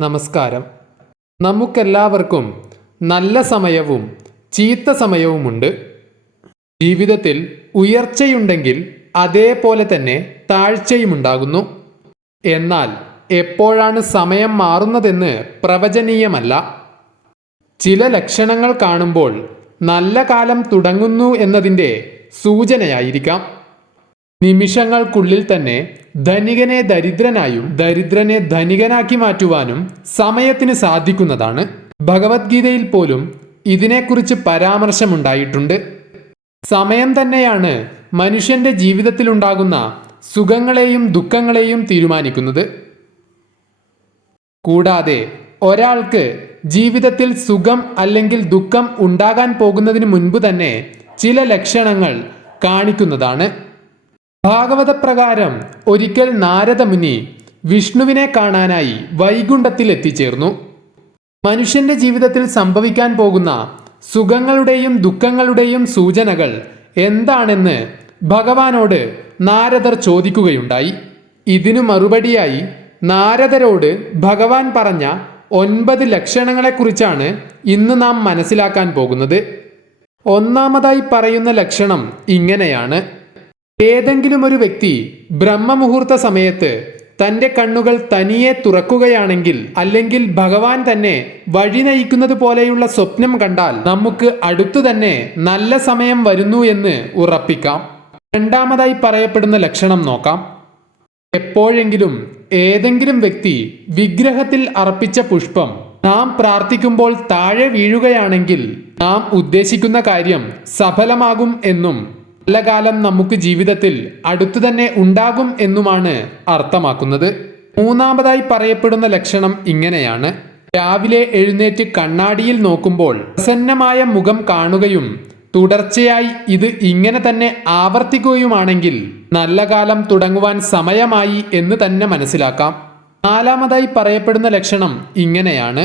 നമസ്കാരം. നമുക്കെല്ലാവർക്കും നല്ല സമയവും ചീത്ത സമയവുമുണ്ട്. ജീവിതത്തിൽ ഉയർച്ചയുണ്ടെങ്കിൽ അതേപോലെ തന്നെ താഴ്ചയും ഉണ്ടാകുന്നു എന്നാൽ എപ്പോഴാണ് സമയം മാറുന്നതെന്ന് പ്രവചനീയമല്ല. ചില ലക്ഷണങ്ങൾ കാണുമ്പോൾ നല്ല കാലം തുടങ്ങുന്നു എന്നതിന്റെ സൂചനയായിരിക്കാം. നിമിഷങ്ങൾക്കുള്ളിൽ തന്നെ ധനികനെ ദരിദ്രനായും ദരിദ്രനെ ധനികനാക്കി മാറ്റുവാനും സമയത്തിന് സാധിക്കുന്നതാണ്. ഭഗവത്ഗീതയിൽ പോലും ഇതിനെക്കുറിച്ച് പരാമർശമുണ്ടായിട്ടുണ്ട്. സമയം തന്നെയാണ് മനുഷ്യന്റെ ജീവിതത്തിലുണ്ടാകുന്ന സുഖങ്ങളെയും ദുഃഖങ്ങളെയും തീരുമാനിക്കുന്നത്. കൂടാതെ ഒരാൾക്ക് ജീവിതത്തിൽ സുഖം അല്ലെങ്കിൽ ദുഃഖം ഉണ്ടാകാൻ പോകുന്നതിന് മുൻപ് തന്നെ ചില ലക്ഷണങ്ങൾ കാണിക്കുന്നതാണ്. ഭാഗവത പ്രകാരം ഒരിക്കൽ നാരദമുനി വിഷ്ണുവിനെ കാണാനായി വൈകുണ്ഠത്തിൽ എത്തിച്ചേർന്നു മനുഷ്യന്റെ ജീവിതത്തിൽ സംഭവിക്കാൻ പോകുന്ന സുഖങ്ങളുടെയും ദുഃഖങ്ങളുടെയും സൂചനകൾ എന്താണെന്ന് ഭഗവാനോട് നാരദർ ചോദിക്കുകയുണ്ടായി. ഇതിനു മറുപടിയായി നാരദരോട് ഭഗവാൻ പറഞ്ഞ ഒൻപത് ലക്ഷണങ്ങളെക്കുറിച്ചാണ് ഇന്ന് നാം മനസ്സിലാക്കാൻ പോകുന്നത്. ഒന്നാമതായി പറയുന്ന ലക്ഷണം ഇങ്ങനെയാണ്. ഏതെങ്കിലും ഒരു വ്യക്തി ബ്രഹ്മമുഹൂർത്ത സമയത്ത് തന്റെ കണ്ണുകൾ തനിയെ തുറക്കുകയാണെങ്കിൽ അല്ലെങ്കിൽ ഭഗവാൻ തന്നെ വഴി നയിക്കുന്നത് പോലെയുള്ള സ്വപ്നം കണ്ടാൽ നമുക്ക് അടുത്തു തന്നെ നല്ല സമയം വരുന്നു എന്ന് ഉറപ്പിക്കാം. രണ്ടാമതായി പറയപ്പെടുന്ന ലക്ഷണം നോക്കാം. എപ്പോഴെങ്കിലും ഏതെങ്കിലും വ്യക്തി വിഗ്രഹത്തിൽ അർപ്പിച്ച പുഷ്പം നാം പ്രാർത്ഥിക്കുമ്പോൾ താഴെ വീഴുകയാണെങ്കിൽ നാം ഉദ്ദേശിക്കുന്ന കാര്യം സഫലമാകും എന്നും നല്ല കാലം നമുക്ക് ജീവിതത്തിൽ അടുത്തു തന്നെ ഉണ്ടാകും എന്നുമാണ് അർത്ഥമാക്കുന്നത്. മൂന്നാമതായി പറയപ്പെടുന്ന ലക്ഷണം ഇങ്ങനെയാണ്. രാവിലെ എഴുന്നേറ്റ് കണ്ണാടിയിൽ നോക്കുമ്പോൾ പ്രസന്നമായ മുഖം കാണുകയും തുടർച്ചയായി ഇത് ഇങ്ങനെ തന്നെ ആവർത്തിക്കുകയുമാണെങ്കിൽ നല്ല കാലം തുടങ്ങുവാൻ സമയമായി എന്ന് തന്നെ മനസ്സിലാക്കാം. നാലാമതായി പറയപ്പെടുന്ന ലക്ഷണം ഇങ്ങനെയാണ്.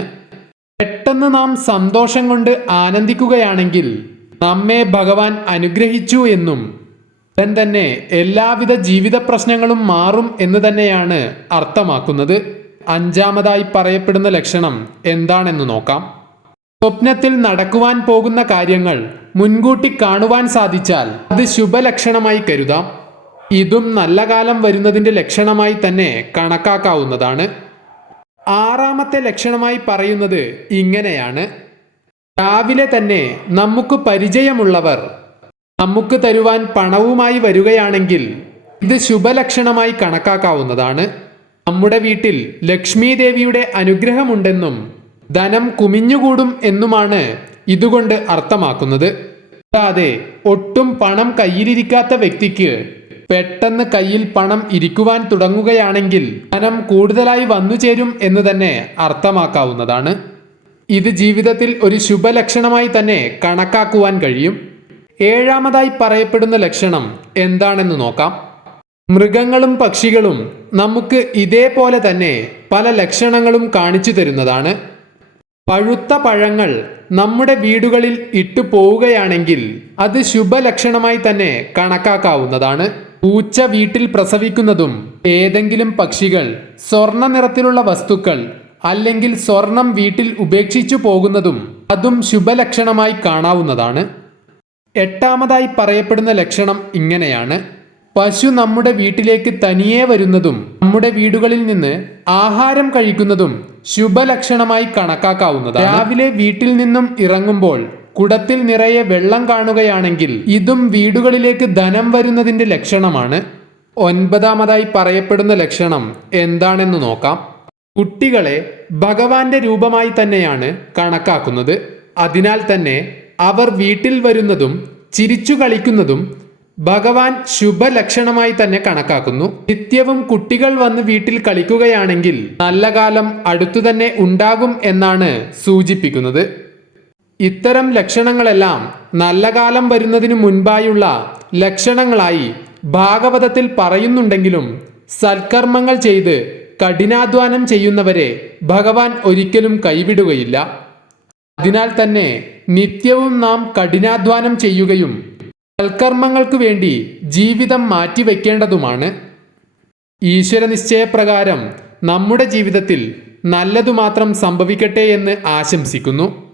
പെട്ടെന്ന് നാം സന്തോഷം കൊണ്ട് ആനന്ദിക്കുകയാണെങ്കിൽ നമ്മെ ഭഗവാൻ അനുഗ്രഹിച്ചു എന്നും ഉടൻ തന്നെ എല്ലാവിധ ജീവിത പ്രശ്നങ്ങളും മാറും എന്ന് തന്നെയാണ് അർത്ഥമാക്കുന്നത്. അഞ്ചാമതായി പറയപ്പെടുന്ന ലക്ഷണം എന്താണെന്ന് നോക്കാം. സ്വപ്നത്തിൽ നടക്കുവാൻ പോകുന്ന കാര്യങ്ങൾ മുൻകൂട്ടി കാണുവാൻ സാധിച്ചാൽ അത് ശുഭലക്ഷണമായി കരുതാം. ഇതും നല്ല കാലം വരുന്നതിന്റെ ലക്ഷണമായി തന്നെ കണക്കാക്കാവുന്നതാണ്. ആറാമത്തെ ലക്ഷണമായി പറയുന്നത് ഇങ്ങനെയാണ്. രാവിലെ തന്നെ നമുക്ക് പരിചയമുള്ളവർ നമുക്ക് തരുവാൻ പണവുമായി വരികയാണെങ്കിൽ ഇത് ശുഭലക്ഷണമായി കണക്കാക്കാവുന്നതാണ്. നമ്മുടെ വീട്ടിൽ ലക്ഷ്മി ദേവിയുടെ അനുഗ്രഹമുണ്ടെന്നും ധനം കുമിഞ്ഞുകൂടും എന്നുമാണ് ഇതുകൊണ്ട് അർത്ഥമാക്കുന്നത്. കൂടാതെ ഒട്ടും പണം കയ്യിലിരിക്കാത്ത വ്യക്തിക്ക് പെട്ടെന്ന് കയ്യിൽ പണം ഇരിക്കുവാൻ തുടങ്ങുകയാണെങ്കിൽ ധനം കൂടുതലായി വന്നു ചേരും എന്ന് തന്നെ അർത്ഥമാക്കാവുന്നതാണ്. ഇത് ജീവിതത്തിൽ ഒരു ശുഭലക്ഷണമായി തന്നെ കണക്കാക്കുവാൻ കഴിയും. ഏഴാമതായി പറയപ്പെടുന്ന ലക്ഷണം എന്താണെന്ന് നോക്കാം. മൃഗങ്ങളും പക്ഷികളും നമുക്ക് ഇതേപോലെ തന്നെ പല ലക്ഷണങ്ങളും കാണിച്ചു തരുന്നതാണ്. പഴുത്ത പഴങ്ങൾ നമ്മുടെ വീടുകളിൽ ഇട്ടു പോവുകയാണെങ്കിൽ അത് ശുഭലക്ഷണമായി തന്നെ കണക്കാക്കാവുന്നതാണ്. പൂച്ച വീട്ടിൽ പ്രസവിക്കുന്നതും ഏതെങ്കിലും പക്ഷികൾ സ്വർണ നിറത്തിലുള്ള വസ്തുക്കൾ അല്ലെങ്കിൽ സ്വർണം വീട്ടിൽ ഉപേക്ഷിച്ചു പോകുന്നതും അതും ശുഭലക്ഷണമായി കാണാവുന്നതാണ്. എട്ടാമതായി പറയപ്പെടുന്ന ലക്ഷണം ഇങ്ങനെയാണ്. പശു നമ്മുടെ വീട്ടിലേക്ക് തനിയെ വരുന്നതും നമ്മുടെ വീടുകളിൽ നിന്ന് ആഹാരം കഴിക്കുന്നതും ശുഭലക്ഷണമായി കണക്കാക്കാവുന്നതാണ്. രാവിലെ വീട്ടിൽ നിന്നും ഇറങ്ങുമ്പോൾ കുടത്തിൽ നിറയെ വെള്ളം കാണുകയാണെങ്കിൽ ഇതും വീടുകളിലേക്ക് ധനം വരുന്നതിന്റെ ലക്ഷണമാണ്. ഒൻപതാമതായി പറയപ്പെടുന്ന ലക്ഷണം എന്താണെന്ന് നോക്കാം. കുട്ടികളെ ഭഗവാന്റെ രൂപമായി തന്നെയാണ് കണക്കാക്കുന്നത്. അതിനാൽ തന്നെ അവർ വീട്ടിൽ വരുന്നതും ചിരിച്ചു കളിക്കുന്നതും ഭഗവാൻ ശുഭലക്ഷണമായി തന്നെ കണക്കാക്കുന്നു. നിത്യവും കുട്ടികൾ വന്ന് വീട്ടിൽ കളിക്കുകയാണെങ്കിൽ നല്ല കാലം അടുത്തു തന്നെ ഉണ്ടാകും എന്നാണ് സൂചിപ്പിക്കുന്നത്. ഇത്തരം ലക്ഷണങ്ങളെല്ലാം നല്ല കാലം വരുന്നതിനു മുൻപായുള്ള ലക്ഷണങ്ങളായി ഭാഗവതത്തിൽ പറയുന്നുണ്ടെങ്കിലും സൽക്കർമ്മങ്ങൾ ചെയ്ത് കഠിനാധ്വാനം ചെയ്യുന്നവരെ ഭഗവാൻ ഒരിക്കലും കൈവിടുകയില്ല. അതിനാൽ തന്നെ നിത്യവും നാം കഠിനാധ്വാനം ചെയ്യുകയും സൽക്കർമ്മങ്ങൾക്ക് വേണ്ടി ജീവിതം മാറ്റിവെക്കേണ്ടതുമാണ്. ഈശ്വര നിശ്ചയപ്രകാരം നമ്മുടെ ജീവിതത്തിൽ നല്ലതു മാത്രം സംഭവിക്കട്ടെ എന്ന് ആശംസിക്കുന്നു.